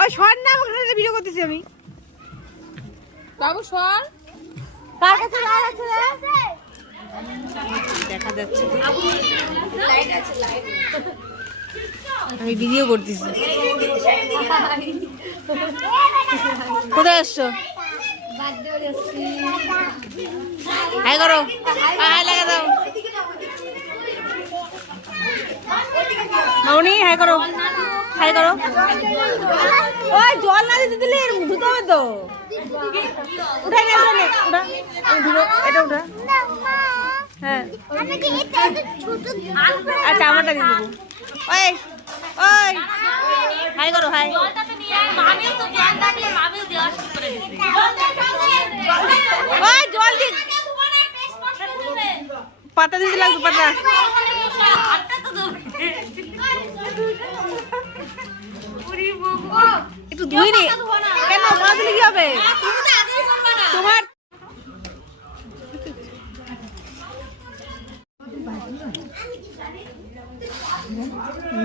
ওই সর না ওখানে ভিডিও করতেছি আমি। বাবু সর। কার কাছে আছে রে? আছে? দেখা যাচ্ছে আমি ভিডিও করতেছি। কোথায় আসছো? হাই করো। হাই লাগা দাও। হাই করো। হাই করো। ওই জল না দিতে দিলে ধুতে হবে তো উঠাই না উঠাই না উঠা। ধুলো, এটা উঠা। হ্যাঁ। আচ্ছা আমারটা দিয়ে দেবো। ওই ওই। হাই করো হাই। ওই জল দি পাতা দিতে লাগবে পাতা। একটু ধুই নি। কেন মা দিলে কি হবে? তোমার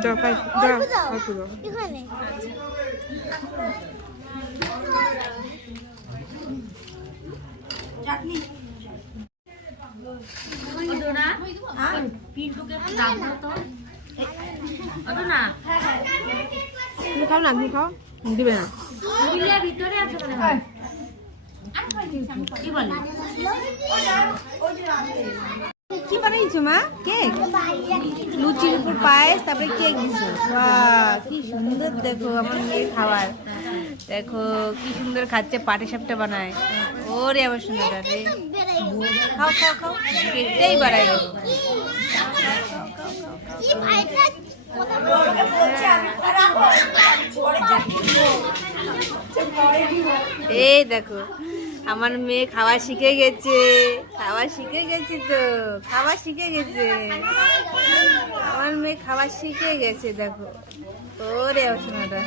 দাও খাই দাও অল্প এখানে তুমি খাও না। তুমি খাও দিবে না কি বানাইছো মা? কেক? লুচির উপর পায়েস তারপরে কেক দিছো কি সুন্দর দেখো আমার মেয়ের খাবার। দেখো কি সুন্দর খাচ্ছে পাটি সাপটা বানায়। ওরে আমার সুন্দর। রে খাও খাও খাও। কেকটাই বাড়াই কি এই দেখো আমার মেয়ে খাওয়া শিখে গেছে। খাওয়া শিখে গেছে তো খাওয়া শিখে গেছে। আমার মেয়ে খাওয়া শিখে গেছে দেখো। ওরে অসমাটা